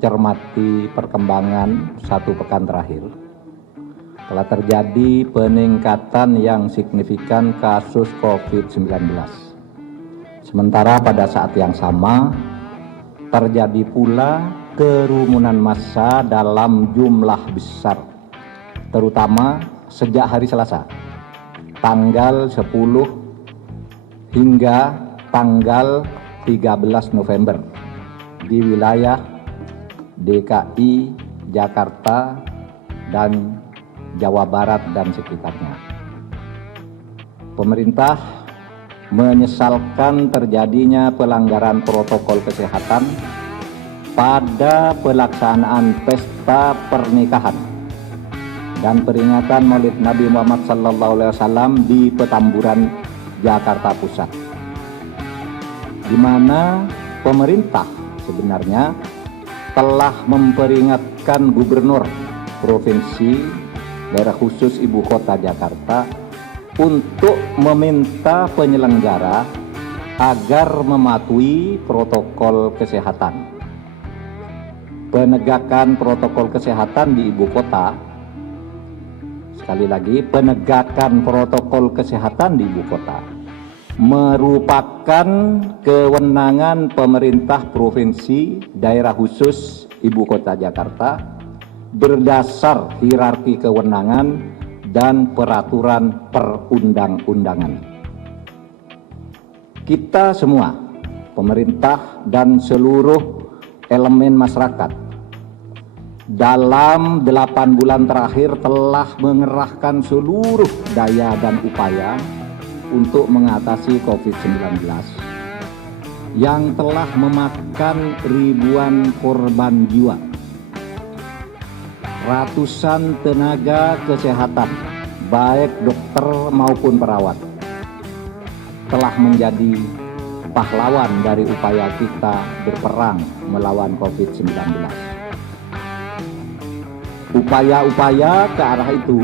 mencermati perkembangan satu pekan terakhir, telah terjadi peningkatan yang signifikan kasus COVID-19. Sementara pada saat yang sama, terjadi pula kerumunan massa dalam jumlah besar, terutama sejak hari Selasa, tanggal 10 hingga tanggal 13 November di wilayah DKI, Jakarta, dan Jawa Barat dan sekitarnya. Pemerintah menyesalkan terjadinya pelanggaran protokol kesehatan pada pelaksanaan pesta pernikahan dan peringatan Maulid Nabi Muhammad SAW di Petamburan, Jakarta Pusat, di mana pemerintah sebenarnya telah memperingatkan Gubernur Provinsi Daerah Khusus Ibu Kota Jakarta untuk meminta penyelenggara agar mematuhi protokol kesehatan. Penegakan protokol kesehatan di ibu kota, sekali lagi, penegakan protokol kesehatan di ibu kota merupakan kewenangan pemerintah provinsi daerah khusus ibu kota Jakarta berdasar hierarki kewenangan dan peraturan perundang-undangan. Kita semua, pemerintah dan seluruh elemen masyarakat, dalam 8 bulan terakhir telah mengerahkan seluruh daya dan upaya untuk mengatasi COVID-19 yang telah memakan ribuan korban jiwa. Ratusan tenaga kesehatan, baik dokter maupun perawat, telah menjadi pahlawan dari upaya kita berperang melawan COVID-19. Upaya-upaya ke arah itu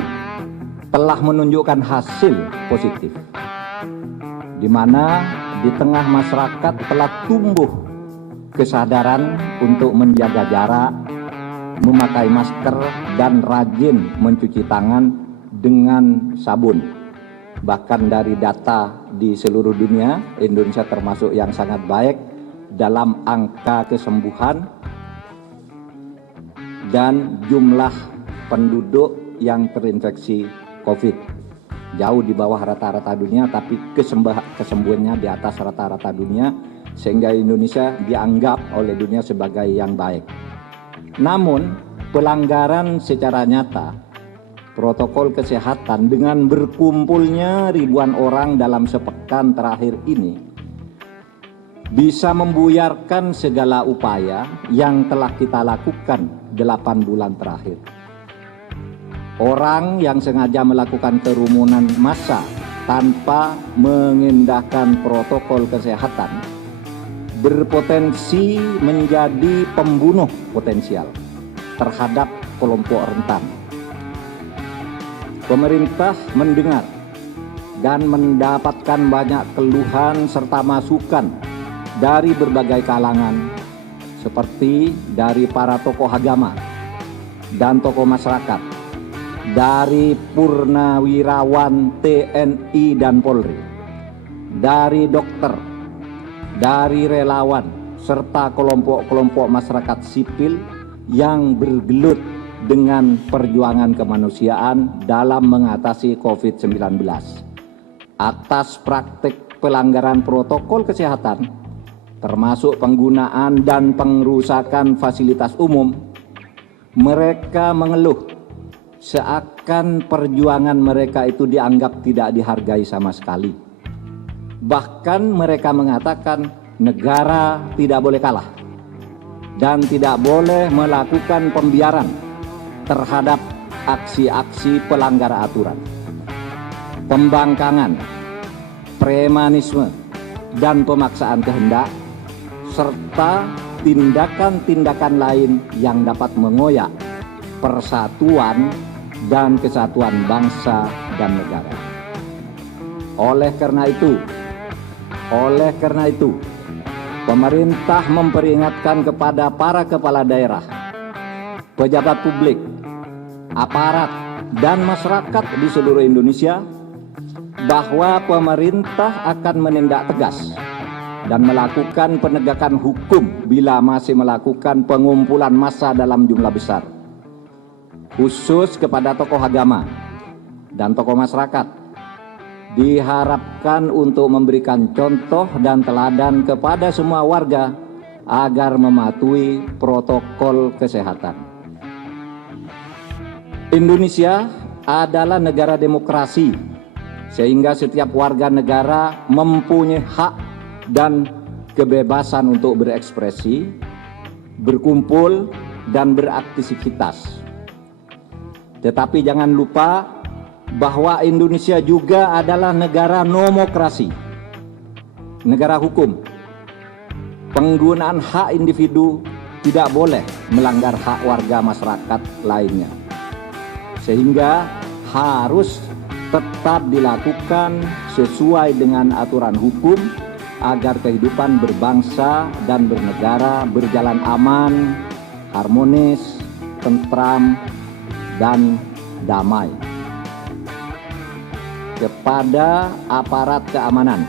telah menunjukkan hasil positif, di mana di tengah masyarakat telah tumbuh kesadaran untuk menjaga jarak, memakai masker, dan rajin mencuci tangan dengan sabun. Bahkan dari data di seluruh dunia, Indonesia termasuk yang sangat baik dalam angka kesembuhan dan jumlah penduduk yang terinfeksi COVID. Jauh di bawah rata-rata dunia, tapi kesembuhannya di atas rata-rata dunia, sehingga Indonesia dianggap oleh dunia sebagai yang baik. Namun, pelanggaran secara nyata protokol kesehatan dengan berkumpulnya ribuan orang dalam sepekan terakhir ini bisa membuyarkan segala upaya yang telah kita lakukan 8 bulan terakhir. Orang yang sengaja melakukan kerumunan massa tanpa mengindahkan protokol kesehatan berpotensi menjadi pembunuh potensial terhadap kelompok rentan. Pemerintah mendengar dan mendapatkan banyak keluhan serta masukan dari berbagai kalangan, seperti dari para tokoh agama dan tokoh masyarakat, dari purnawirawan TNI dan Polri, dari dokter, dari relawan, serta kelompok-kelompok masyarakat sipil yang bergelut dengan perjuangan kemanusiaan dalam mengatasi COVID-19. Atas praktik pelanggaran protokol kesehatan, termasuk penggunaan dan pengrusakan fasilitas umum, mereka mengeluh seakan perjuangan mereka itu dianggap tidak dihargai sama sekali. Bahkan mereka mengatakan negara tidak boleh kalah dan tidak boleh melakukan pembiaran terhadap aksi-aksi pelanggar aturan, pembangkangan, premanisme, dan pemaksaan kehendak, serta tindakan-tindakan lain yang dapat mengoyak persatuan dan kesatuan bangsa dan negara. Oleh karena itu, pemerintah memperingatkan kepada para kepala daerah, pejabat publik, aparat, dan masyarakat di seluruh Indonesia bahwa pemerintah akan menindak tegas dan melakukan penegakan hukum bila masih melakukan pengumpulan massa dalam jumlah besar, khusus kepada tokoh agama dan tokoh masyarakat. Diharapkan untuk memberikan contoh dan teladan kepada semua warga agar mematuhi protokol kesehatan. Indonesia adalah negara demokrasi, sehingga setiap warga negara mempunyai hak dan kebebasan untuk berekspresi, berkumpul, dan beraktivitas. Tetapi jangan lupa bahwa Indonesia juga adalah negara nomokrasi, negara hukum. Penggunaan hak individu tidak boleh melanggar hak warga masyarakat lainnya, sehingga harus tetap dilakukan sesuai dengan aturan hukum agar kehidupan berbangsa dan bernegara berjalan aman, harmonis, tentram, dan damai. Kepada aparat keamanan,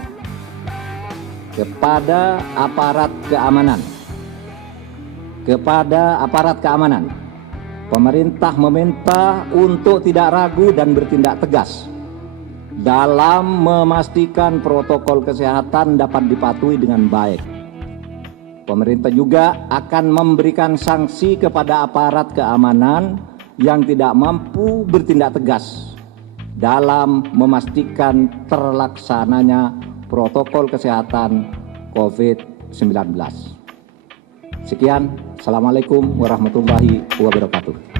pemerintah meminta untuk tidak ragu dan bertindak tegas dalam memastikan protokol kesehatan dapat dipatuhi dengan baik. Pemerintah juga akan memberikan sanksi kepada aparat keamanan yang tidak mampu bertindak tegas dalam memastikan terlaksananya protokol kesehatan COVID-19. Sekian, Assalamualaikum warahmatullahi wabarakatuh.